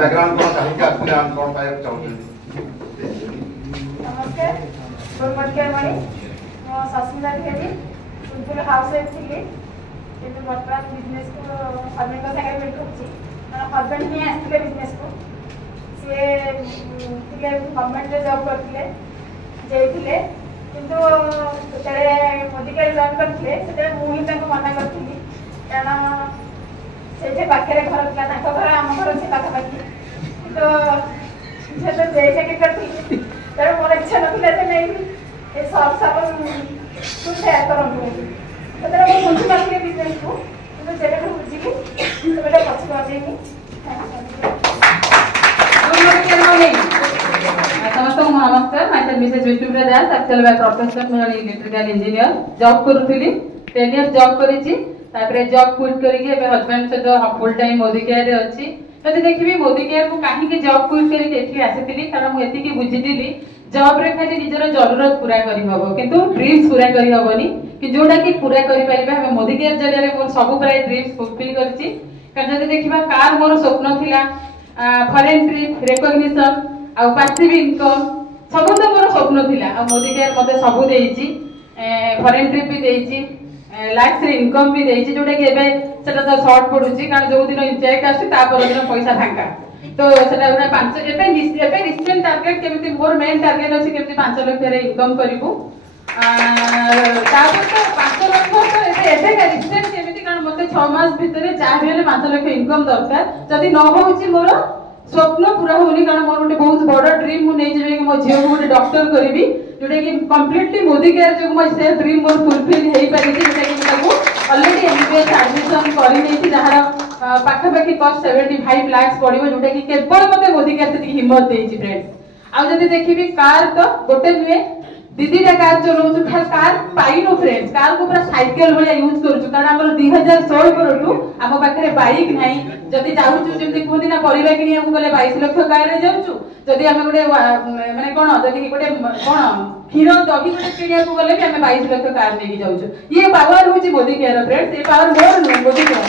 background कोन काहे आसले हम कोन पाए चाहते नमस्कार गुड मॉर्निंग मणि मो सस्मिता देवी सुनपुर हाउस वाइफ थी किंतु वर्तमान बिजनेस को हस्बैंड को संगे मिल होची हस्बैंड ही आसले बिजनेस को से थिले गवर्नमेंट रे जॉब करथिले जेथिले किंतु तेरे मोदी के जॉइन करथिले से मु ही ताको मना करथिली कारण से पाखे घर था घर आम घर से पाखापाखि तो झे तो जे चाकरी करती तेरे मोर इच्छा नथिला जे नहीं सब सब तू शेयर करंतु तो तेरे मो बुझी पाखले बिजनेस को तो जेटा को बुझिली तो बेटा पछ कर देनी समस्त नमस्कार myself Mrs Vishnupriya Das actually by profession मैं इलेक्ट्रिकल इंजीनियर जॉब करूथली 10 इयर्स जॉब करिछि तापरे जॉब क्विट करिके एबे हस्बैंड सहित फुल टाइम मोदी केयर रे अछि जदि देखिबी मोदी केयर को काहे के जॉब क्विट करिके एठी आसीतिली कारण मु एति की बुझितिली जॉब रे खाली निजर जरूरत पूरा करि हबो किंतु ड्रीम्स पूरा करि हबोनी कि जोडा की पूरा करि परिबे हम मोदी केयर जरिया रे मोर सब प्राय ड्रीम्स फुलफिल करछि कारण जदि देखिबा कार मोर स्वप्न थिला फॉरेन ट्रिप रिकॉग्निशन आ पैसिव इनकम सब तो मोर स्वप्न थिला आ मोदी केयर मते सब देइछि फॉरेन ट्रिप भी देइछि लाख से इनकम भी देइछि जोडा कि एबे सेटा तो शॉर्ट पडुछि कारण जो दिन चेक आसी ता पर दिन पैसा फांका तो सेटा उना 5 एबे रिसेंट टारगेट केमिति मोर मेन टारगेट अछि केमिति 5 लाख रे इनकम करिवु तापर तो 5 लाख तो एबे का रिसेंट केमिति कारण मते 6 मास भितरे चाहे हेले 5 लाख इनकम दरकार जदि न होउछि मोर स्वप्न पूरा होनी कारण मोर गोटे बहुत बड़ ड्रीम मु नै जेबे कि मो झियो को गोटे डॉक्टर करबी जोटा कि कंप्लीटली मोदी केयर जो मो से ड्रीम मोर फुलफिल हेई पारि कि जोटा कि ताको ऑलरेडी एमबीबीएस एडमिशन करि नै थी जहार पाखा पाखी कॉस्ट 75 लाख पड़िबो जोटा कि केवल मते मोदी केयर से हिम्मत देइछि फ्रेंड्स आ जदी देखिबी कार तो गोटे नुए दीदीटा कार चलाउछु खाल कार पाइनो फ्रेंड्स कार को पूरा साइकिल भलिया यूज करूछु कारण हमर 2016 परटू हम पाखरे बाइक नाही जदी जाउछु जेमति कोनी ना परिबा किनी हम गले 22 लाख कार रे जाउछु जदी हम गोटे माने कोन जदी गोटे कोन खीरो दही गोटे किनिया को गले भी हम 22 लाख कार लेके जाउछु ये पावर होची मोदी केयर फ्रेंड्स ये पावर मोर न मोदी केयर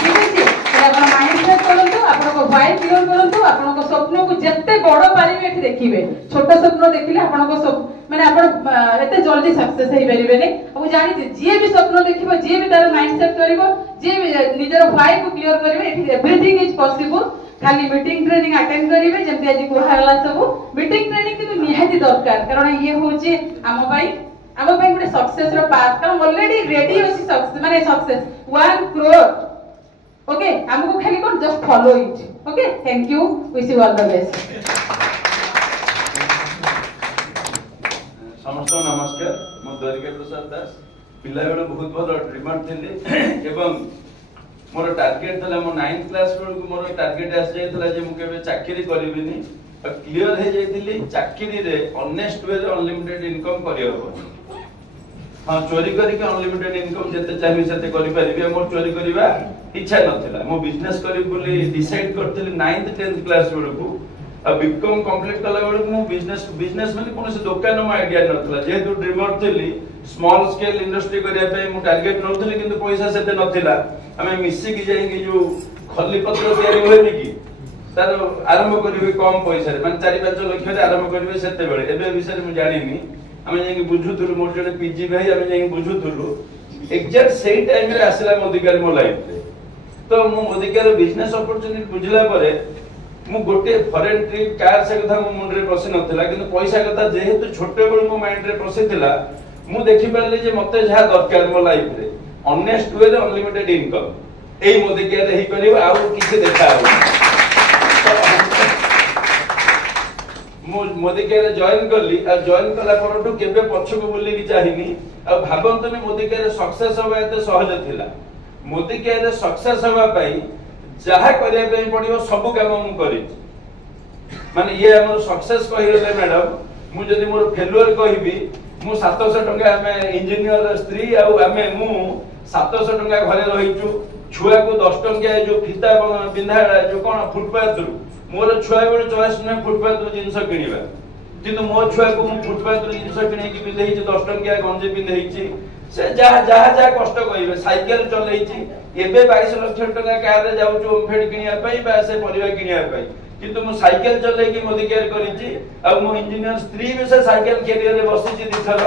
ठीक अछि अपन माइंड सेट करंतु आपन को वाई क्लियर करंतु आपन को स्वप्न को जत्ते बड़ पारिबे एठी देखिबे छोट स्वप्न देखिले आपन को माने आपण एते जल्दी सक्सेस हेई परिबे नै अब जानि जे जे भी स्वप्न देखिबो जे भी तार माइंड सेट करबो जे भी निजर वाई को क्लियर करबे एठी एवरीथिंग इज पॉसिबल खाली मीटिंग ट्रेनिंग अटेंड करिवे जेमति आज कोहाला सब मीटिंग ट्रेनिंग किंतु निहाती दरकार कारण ये होची आम पई गुटे सक्सेस रो पाथ कारण ऑलरेडी रेडी अछि सक्सेस माने सक्सेस 1 करोड़ ओके हमको खाली कोन just follow it okay thank you wish you all the best समस्त नमस्कार मो द्वारिका प्रसाद दास पिला बेले बहुत भलो ड्रीमर थिले एवं मोर टारगेट थला मो 9th क्लास बेलू मोर टारगेट आस जायतला जे मु केबे चाकरी करबिनी क्लियर हे जायतिली चाकरी रे ऑनेस्ट वे रे अनलिमिटेड इनकम करियो हां चोरी करी के अनलिमिटेड इनकम जते चाहि सेते करि परिबे मोर चोरी करबा इच्छा नथिला मो बिजनेस करी बोली डिसाइड करथिली 9th 10th क्लास बेलू आ बीकॉम कंप्लीट कला बेलू मो बिजनेस माने कोन से दुकान म आईडिया नथिला जेतु ड्रीमर थिली स्मॉल स्केल इंडस्ट्री करिया पे मु टारगेट नउथिली किंतु पैसा सेते नथिला हमें मिसी की जाई कि जो खल्ली पत्र तयारी होय कि तार आरंभ करिवे कम पैसा रे माने 4-5 लाख रे आरंभ करिवे सेते बेले एबे विषय मु जानिनी हमें जेकी बुझुथुलु मोर जने पीजी भाई हमें जेकी बुझुथुलु एग्जैक्ट सेही टाइम रे आसिला मोदिकार मो लाइफ रे तो मु मोदिकार बिजनेस अपॉर्चुनिटी बुझला परे मु गोटे फॉरेन ट्रिप कार से कथा मो मुंड रे पसि नथिला किंतु पैसा कथा जेहेतु छोटे बेल मो माइंड रे पसिथिला मु देखि परली जे मते जहा दरकार मो लाइफ रे ऑनेस्ट वे रे अनलिमिटेड इनकम एई मोदिकार रे ही करियो आ किछि देखा मु मोदिकार रे जॉइन करली आ जॉइन कला परटू केबे पछको बोली कि चाहिनी आ भाबंतने मोदिकार रे सक्सेस होबा एते सहज थिला मोदिकार रे सक्सेस होबा पई जहा करिया पे पड़ियो सब काम मु करि माने ये हमर सक्सेस कहिले मैडम मु जदी मोर फेलुअर कहिबी मु 700 टका हमें इंजीनियर स्त्री आ हमें मु 700 टका घरे रहिचु छुआ को 10 टका जो फीता बिंधा जो कोन फुटपाथ रु मोर छुआ बेले चॉइस ने फुटपाथ रु जिंस किनिबा किंतु मोर छुआ को मु फुटपाथ रु जिंस किनै कि बिंधै छी 10 टका गंजे बिंधै छी से जहा कष्ट कहिबे साइकेल चलैछि एबे 22 लाख टका कार रे जाउछु ओमफेड किनिया पई बा से परिवा किनिया पई किंतु मु साइकेल चले कि मोदी केयर करिछि आ मु इंजीनियर स्त्री भी से साइकेल कैरियर रे बसिछि दिथर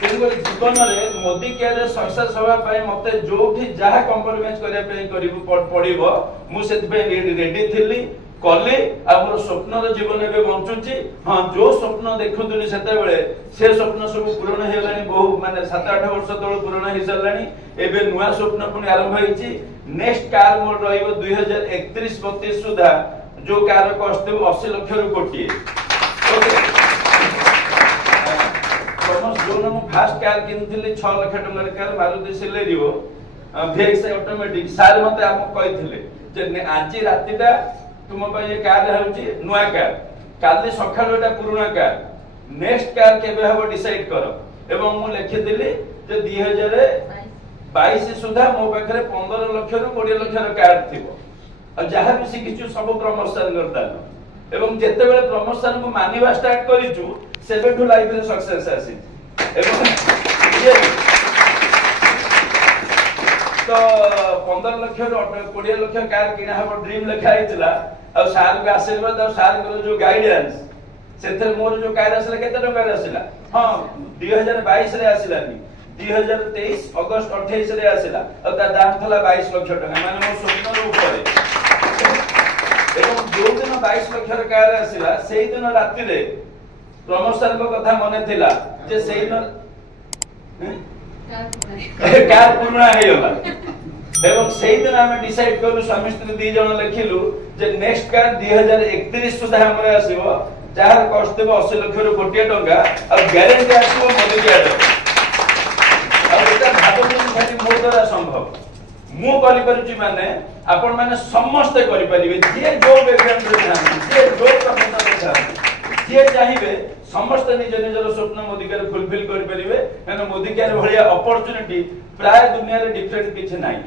जीवन में मोदी केयर सक्सेस होगा मते जोठी जहा कॉम्प्रोमाइज करिया पे करिबु पड़िबो मु सेत पे रेडी थिली कली आ मोर स्वप्न रो जीवन एबे बंचुची हां जो स्वप्न देखुतुनी सेते बेले से स्वप्न सब पूर्ण हेलानी बहु माने 7-8 वर्ष तळ पूर्ण हे चललानी एबे नुवा स्वप्न पुनी आरंभ होईची नेक्स्ट कार मोर रहिबो 2031-32 सुधा जो कार कॉस्ट 80 लाख रु कोटी ओके जो मु फास्ट कार किनथिली 6 लाख टंका car Maruti Celerio VX automatic सार मते आप कहिथिले जे आज रातिटा तुम ये कार होची नुआ कार काली सखाळो एटा पुराना कार नेक्स्ट कार केबे हबो डिसाइड करो एवं मु लिखिथिली जे 2022 सुधा मो पाखरे 15 लाख रु 20 लाख रो कार थिबो आ जहा भी सिकिछु सब प्रमोशन करतानो एवं जेते बेले प्रमोशन को मानिबा स्टार्ट करिचु सेबेठु लाइफ रे सक्सेस आसी एवं ये तो 15 लाख रो 20 लाख कार किना हबो ड्रीम लिखा हितला आ साल के आशीर्वाद और साल को जो गाइडेंस सेथर मोर जो कार आसला केते टका रे आसला हां 2022 रे आसलानी 2023 अगस्त 28 रे आसला और ता दाम थला 22 लाख टका माने मोर स्वप्न रो ऊपर एवं जो दिन 22 लाख रो कार आसला सेही दिन राति रे प्रमोशन को कथा मने थिला जे सेही दिन कार पूर्ण हेयला एवं सेही दिन हम डिसाइड करलु स्वामी स्त्री दी जण लेखिलु जे नेक्स्ट कार 2031 सुधा हमरे आसीबो जार कॉस्ट देबो 80 लाख रु कोटी टंका और ग्यारंटी आसीबो मोदी केयर और एटा भाबुनी खाली मो द्वारा संभव मु करि परछि माने आपण माने समस्त करि परिबे जे जो बैकग्राउंड रे जान जे जो प्रोफेशन रे जान जे चाहिबे समस्त निज निजर स्वप्न मोदी केयर फुलफिल करि परिबे एना मोदी केयर भलिया अपॉर्चुनिटी प्राय दुनिया रे डिफरेंट किछ नाही